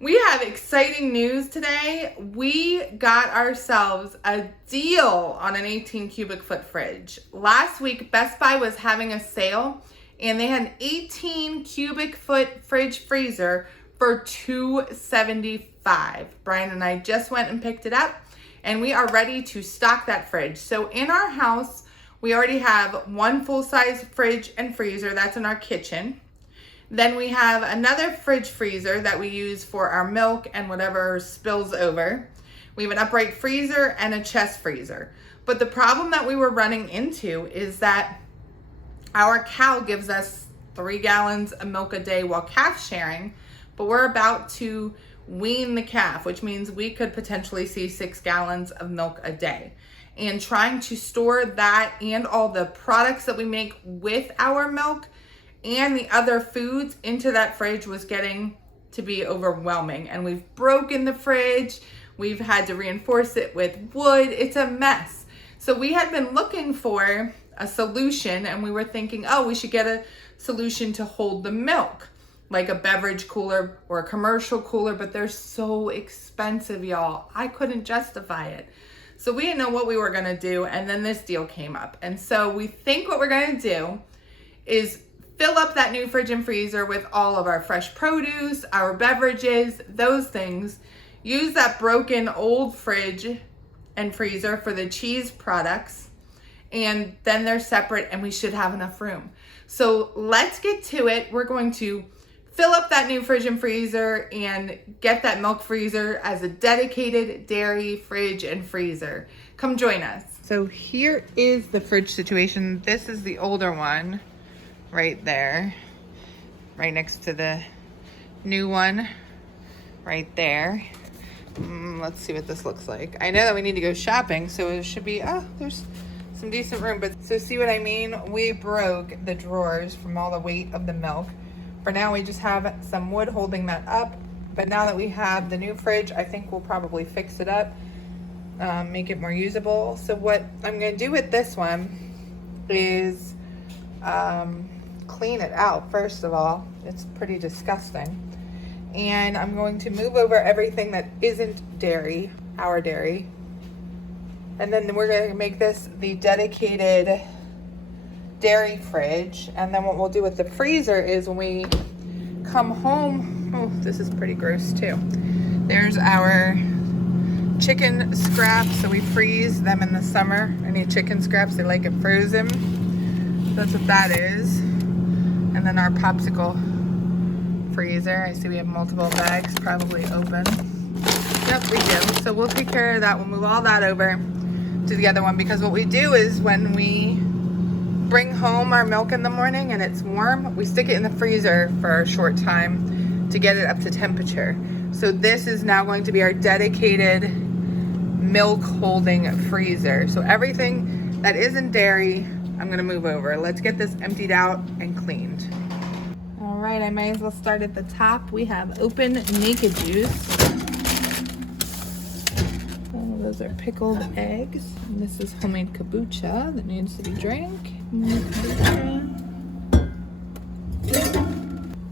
We have exciting news today. We got ourselves a deal on an 18 cubic foot fridge. Last week, Best Buy was having a sale and they had an 18 cubic foot fridge freezer for $275. Brian and I just went and picked it up and we are ready to stock that fridge. So in our house, we already have one full-size fridge and freezer. That's in our kitchen. Then we have another fridge freezer that we use for our milk and whatever spills over. We have an upright freezer and a chest freezer. But the problem that we were running into is that our cow gives us 3 gallons of milk a day while calf sharing, but we're about to wean the calf, which means we could potentially see 6 gallons of milk a day. And trying to store that and all the products that we make with our milk and the other foods into that fridge was getting to be overwhelming. And we've broken the fridge. We've had to reinforce it with wood. It's a mess. So we had been looking for a solution and we were thinking, oh, we should get a solution to hold the milk, like a beverage cooler or a commercial cooler, but they're so expensive, y'all. I couldn't justify it. So we didn't know what we were gonna do, and then this deal came up. And so we think what we're gonna do is fill up that new fridge and freezer with all of our fresh produce, our beverages, those things. Use that broken old fridge and freezer for the cheese products, and then they're separate and we should have enough room. So let's get to it. We're going to fill up that new fridge and freezer and get that milk freezer as a dedicated dairy fridge and freezer. Come join us. So here is the fridge situation. This is the older one. Right there, right next to the new one, right there. Let's see what this looks like. I know that we need to go shopping, so it should be, there's some decent room. But so see what I mean? We broke the drawers from all the weight of the milk. For now, we just have some wood holding that up. But now that we have the new fridge, I think we'll probably fix it up, make it more usable. So what I'm gonna do with this one is, clean it out first of all. It's pretty disgusting. And I'm going to move over everything that isn't dairy, our dairy. And then we're going to make this the dedicated dairy fridge. And then what we'll do with the freezer is when we come home, oh, this is pretty gross too. There's our chicken scraps. So we freeze them in the summer. Any chicken scraps, they like it frozen. That's what that is. And then our popsicle freezer. I see we have multiple bags probably open. Yep, we do. So we'll take care of that. We'll move all that over to the other one, because what we do is when we bring home our milk in the morning and it's warm, we stick it in the freezer for a short time to get it up to temperature. So this is now going to be our dedicated milk holding freezer. So everything that isn't dairy, I'm gonna move over. Let's get this emptied out and cleaned. All right, I might as well start at the top. We have open naked juice. Oh, those are pickled eggs. And this is homemade kombucha that needs to be drank.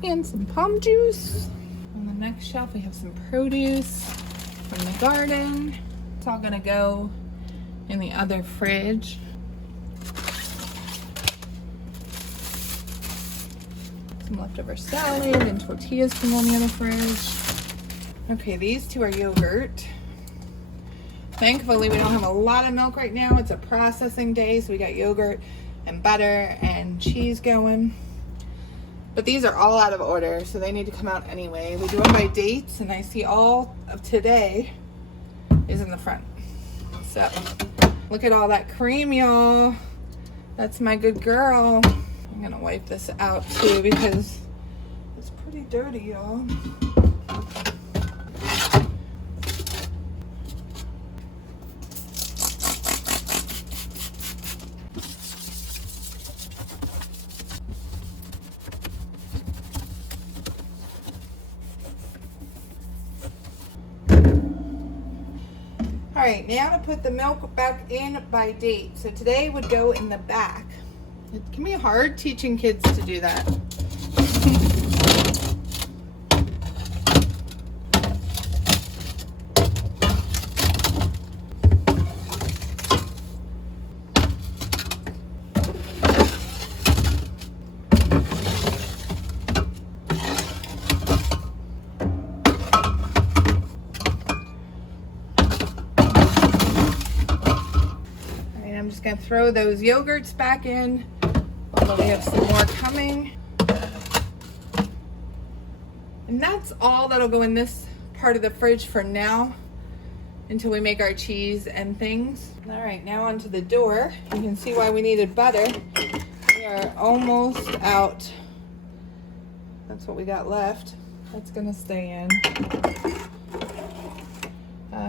And some palm juice. On the next shelf, we have some produce from the garden. It's all gonna go in the other fridge. Some leftover salad and tortillas can go in the other fridge. Okay, these two are yogurt. Thankfully, we don't have a lot of milk right now. It's a processing day, so we got yogurt and butter and cheese going. But these are all out of order, so they need to come out anyway. We do them by dates, and I see all of today is in the front. So, look at all that cream, y'all. That's my good girl. I'm gonna wipe this out too because it's pretty dirty, y'all. All right, now to put the milk back in by date. So today would go in the back. It can be hard teaching kids to do that. I'm just gonna throw those yogurts back in, although we have some more coming. And that's all that'll go in this part of the fridge for now until we make our cheese and things. All right, now onto the door. You can see why we needed butter. We are almost out. That's what we got left. That's gonna stay in.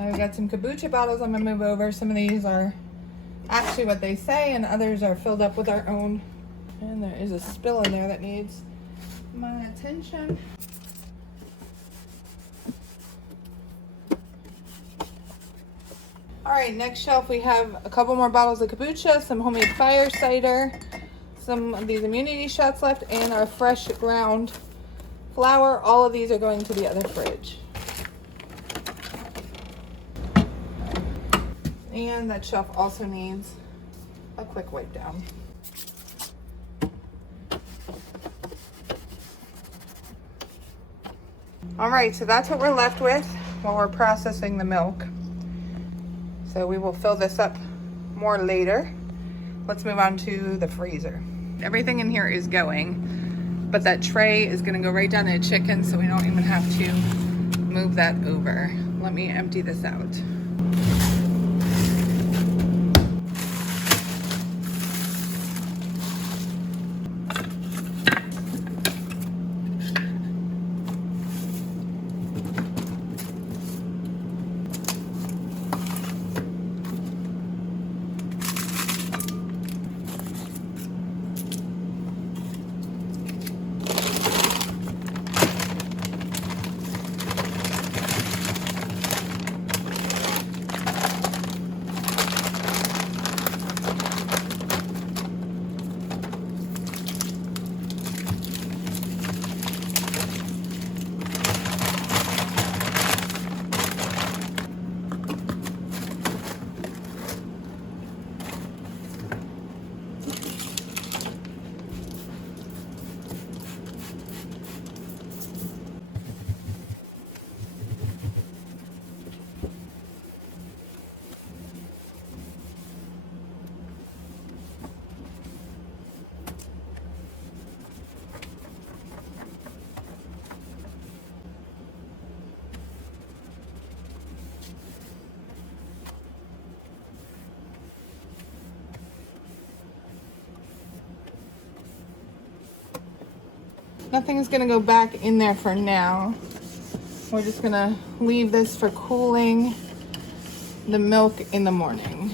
We've got some kombucha bottles I'm gonna move over. Some of these are actually what they say and others are filled up with our own. And there is a spill in there that needs my attention. All right, next shelf we have a couple more bottles of kombucha, some homemade fire cider, some of these immunity shots left, and our fresh ground flour. All of these are going to the other fridge. And that shelf also needs a quick wipe down. All right, so that's what we're left with while we're processing the milk. So we will fill this up more later. Let's move on to the freezer. Everything in here is going, but that tray is gonna go right down to the chicken, so we don't even have to move that over. Let me empty this out. Nothing is gonna go back in there for now. We're just gonna leave this for cooling the milk in the morning.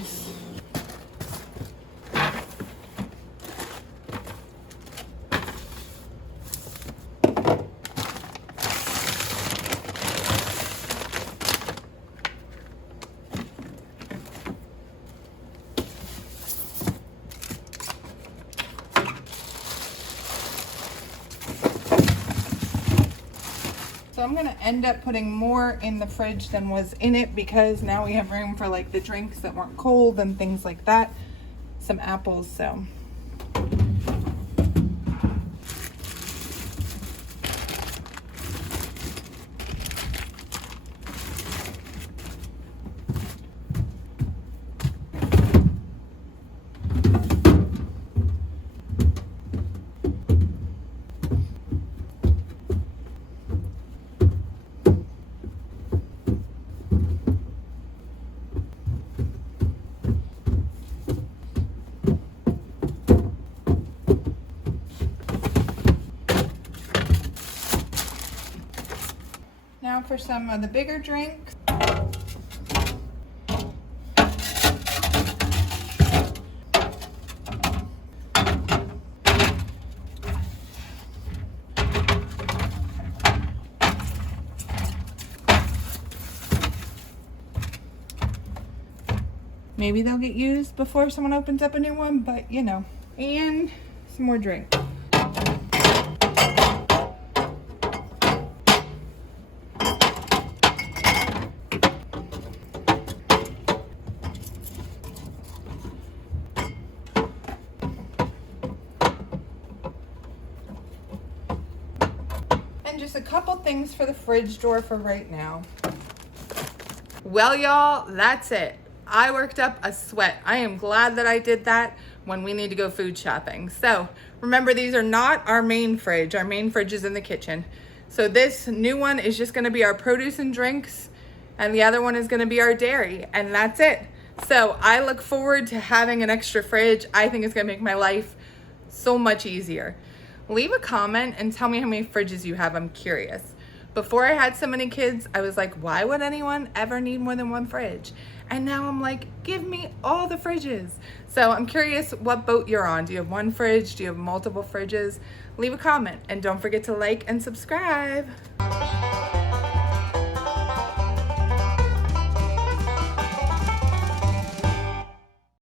So I'm gonna end up putting more in the fridge than was in it because now we have room for like the drinks that weren't cold and things like that. Some apples, so. Now for some of the bigger drinks. Maybe they'll get used before someone opens up a new one, but you know. And some more drink. And just a couple things for the fridge door for right now. Well, y'all, that's it. I worked up a sweat. I am glad that I did that when we need to go food shopping. So remember, these are not our main fridge. Our main fridge is in the kitchen. So this new one is just gonna be our produce and drinks, and the other one is gonna be our dairy, and that's it. So I look forward to having an extra fridge. I think it's gonna make my life so much easier. Leave a comment and tell me how many fridges you have. I'm curious. Before I had so many kids, I was like, why would anyone ever need more than one fridge? And now I'm like, give me all the fridges. So I'm curious what boat you're on. Do you have one fridge? Do you have multiple fridges? Leave a comment and don't forget to like and subscribe.